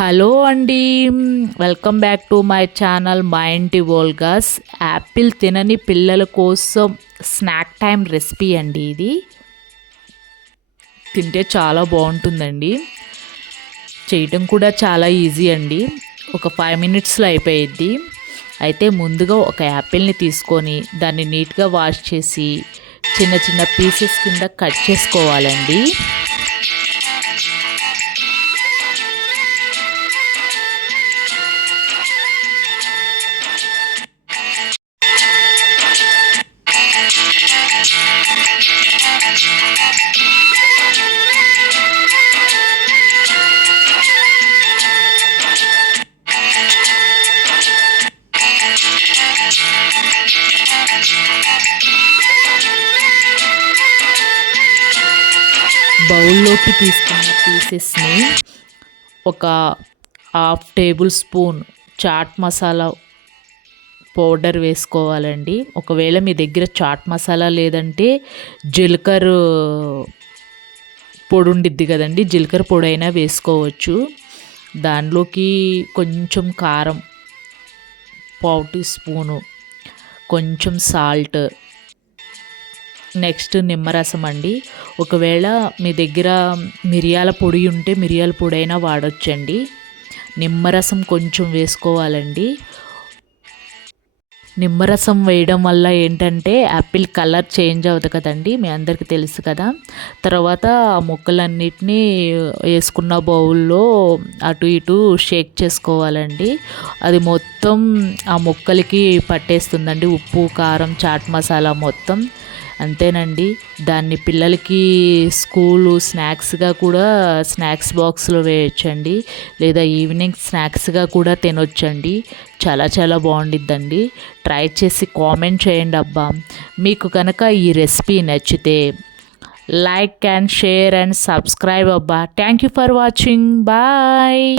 Hello అండి. Welcome back to my channel మా ఇంటి వోల్గాస్. యాపిల్ తినని పిల్లల కోసం స్నాక్ టైం రెసిపీ అండి ఇది. తింటే చాలా బాగుంటుందండి. చేయటం కూడా చాలా ఈజీ అండి. ఒక ఫైవ్ మినిట్స్లో అయిపోయిద్ది. అయితే ముందుగా ఒక యాపిల్ని తీసుకొని దాన్ని నీట్గా వాష్ చేసి చిన్న చిన్న పీసెస్ కింద కట్ చేసుకోవాలండి. బౌల్లోకి తీసుకున్న పీసెస్ని ఒక half tablespoon chaat masala powder వేసుకోవాలండి. ఒకవేళ మీ దగ్గర చాట్ మసాలా లేదంటే జీలకర్ర పొడి ఉండిద్ది కదండి. జీలకర్ర పొడి అయినా వేసుకోవచ్చు. దానిలోకి కొంచెం కారం పావు టీ స్పూను కొంచెం సాల్ట్. నెక్స్ట్ నిమ్మరసం అండి. ఒకవేళ మీ దగ్గర మిరియాల పొడి ఉంటే మిరియాల పొడి అయినా వాడొచ్చండి. నిమ్మరసం కొంచెం వేసుకోవాలండి. నిమ్మరసం వేయడం వల్ల ఏంటంటే యాపిల్ కలర్ చేంజ్ అవుతుంది కదండి మీ అందరికీ తెలుసు కదా. తర్వాత ఆ ముక్కలన్నిటినీ వేసుకున్న బౌల్లో అటు ఇటు షేక్ చేసుకోవాలండి. అది మొత్తం ఆ ముక్కలకి పట్టేస్తుందండి ఉప్పు కారం చాట్ మసాలా మొత్తం. అంతేనండి. దాన్ని పిల్లలకి స్కూలు స్నాక్స్గా కూడా స్నాక్స్ బాక్స్లో వేయొచ్చండి. లేదా ఈవినింగ్ స్నాక్స్గా కూడా తినొచ్చండి. చాలా చాలా బాగుండిద్దండి. ట్రై చేసి కామెంట్ చేయండి అబ్బా. మీకు కనుక ఈ రెసిపీ నచ్చితే like and share and subscribe అబ్బా. Thank you for watching. Bye.